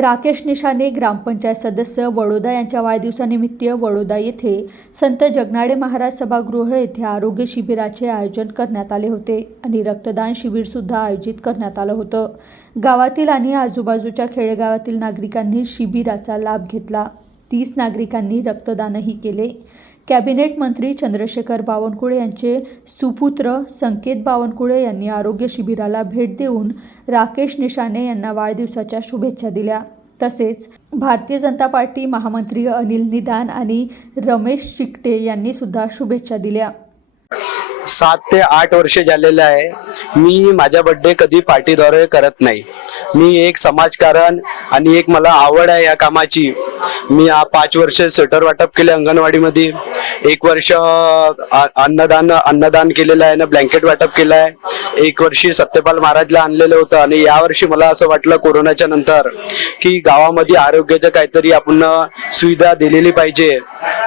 राकेश निशाने ग्रामपंचायत सदस्य वडोदा यांच्या वाढदिवसानिमित्त वडोदा येथे संत जगनाडे महाराज सभागृह येथे आरोग्य शिबिराचे आयोजन करण्यात आले होते आणि रक्तदान शिबिरसुद्धा आयोजित करण्यात आलं होतं। गावातील आणि आजूबाजूच्या खेडेगावातील नागरिकांनी शिबिराचा लाभ घेतला। 30 नागरिकांनी रक्तदानही केले। कॅबिनेट मंत्री चंद्रशेखर बावनकुळे यांचे सुपुत्र संकेत बावनकुळे यांनी आरोग्य शिबिराला भेट देऊन राकेश निशाने यांना वाढदिवसाच्या शुभेच्छा दिल्या। तसेच भारतीय जनता पार्टी महामंत्री अनिल निदान आणि रमेश चिकटे यांनी सुद्धा शुभेच्छा दिल्या। 7 ते 8 वर्षे झालेले आहे। मी माझा बर्थडे कधी पार्टीद्वारे करत नाही। मी एक समाजकारण आणि एक मला आवड आहे या कामाची। मी 5 वर्ष स्वेटर वाटप केले अंगणवाडीमध्ये, 1 वर्ष अन्नदान केलेलं आहे ना, ब्लँकेट वाटप केलं आहे। 1 वर्षी सत्यपाल महाराजला आणलेलं होतं आणि या वर्षी मला असं वाटलं कोरोनाच्या नंतर की गावामध्ये आरोग्याचं काहीतरी आपण सुविधा दिलेली पाहिजे,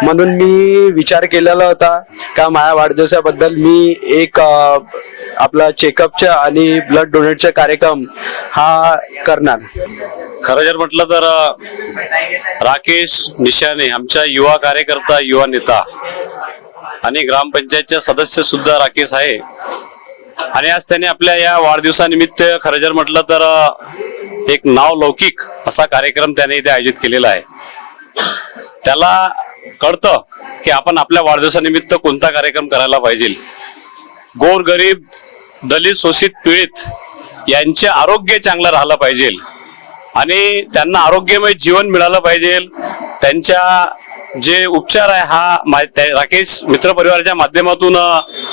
म्हणून मी विचार केलेला होता का माझ्या वाढदिवसाबद्दल मी एक आपला चेकअपचा आणि ब्लड डोनेटचा कार्यक्रम हा करणार। खरं जर म्हटलं तर राकेश निशाने आमचा युवा कार्यकर्ता, युवा नेता आणि ग्रामपंचायतचा सदस्य सुद्धा राकेश आहे आणि आज त्याने आपल्या या वाढदिवसानिमित्त खरं जर म्हटलं तर एक नावलौकिक असा कार्यक्रम त्याने इथे आयोजित केलेला आहे। त्याला कळतं की आपण आपल्या वाढदिवसानिमित्त कोणता कार्यक्रम करायला पाहिजे। गोरगरीब, दलित, शोषित, पीडित यांचे आरोग्य चांगलं राहिलं पाहिजे आणि त्यांना आरोग्यमय जीवन मिळालं पाहिजे। त्यांच्या जे उपचार आहे हा राकेश मित्र परिवाराच्या माध्यमातून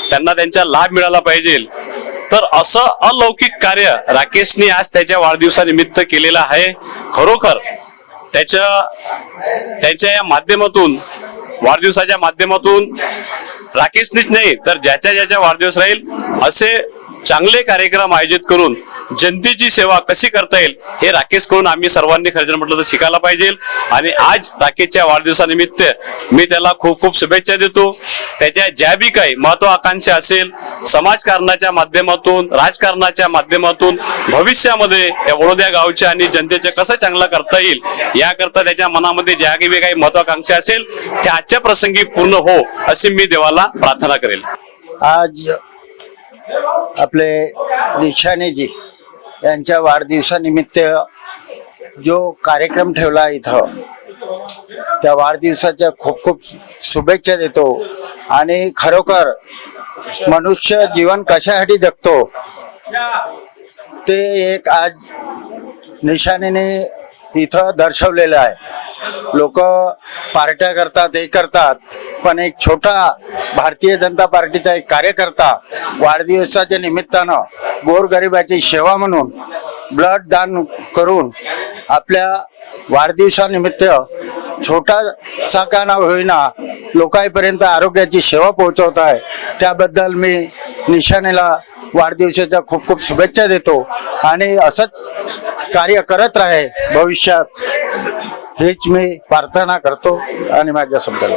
त्यांना त्यांचा लाभ मिळाला पाहिजे। तर असं अलौकिक कार्य राकेशने आज त्याच्या वाढदिवसानिमित्त केलेलं आहे। खरोखर त्याच्या या माध्यमातून, वाढदिवसाच्या माध्यमातून राकेशनीच नाही तर ज्याच्या वाढदिवस राहील असे चांगले कार्यक्रम आयोजित करून जनतेची सेवा कशी करता येईल हे राकेशकडून आम्ही सर्वांनी खरं म्हटलं तर शिकायला पाहिजे। आणि आज राकेशच्या वाढदिवसानिमित्त मी त्याला खूप खूप शुभेच्छा देतो। त्याच्या ज्या बी काही महत्वाकांक्षा असेल समाजकारणाच्या माध्यमातून, राजकारणाच्या माध्यमातून भविष्यामध्ये या वडोदा गावच्या आणि जनतेचे कसं चांगलं करता येईल याकरता त्याच्या मनामध्ये ज्या काही महत्वाकांक्षा असेल त्या आजच्या प्रसंगी पूर्ण हो अशी मी देवाला प्रार्थना करेल। आज आपले निशानेजी यांच्या वाढदिवसानिमित्त जो कार्यक्रम ठेवला इथं, त्या वाढदिवसाच्या खूप खूप शुभेच्छा देतो। आणि खरोखर मनुष्य जीवन कशासाठी जगतो ते एक आज निशानेने इथं दर्शवलेलं आहे। लोक पार्ट्या करतात, हे करतात, पण एक छोटा भारतीय जनता पार्टीचा एक कार्यकर्ता वाढदिवसाच्या निमित्तानं गोरगरिबाची सेवा म्हणून ब्लड दान करून आपल्या वाढदिवसानिमित्त छोटासा का ना होईना लोकांपर्यंत आरोग्याची सेवा पोहोचवत आहे। त्याबद्दल मी निशानेला वाढदिवसाच्या खूप खूप शुभेच्छा देतो आणि असंच कार्य करत राहे भविष्यात, हीच मी प्रार्थना करतो आणि माझ्या शब्दाला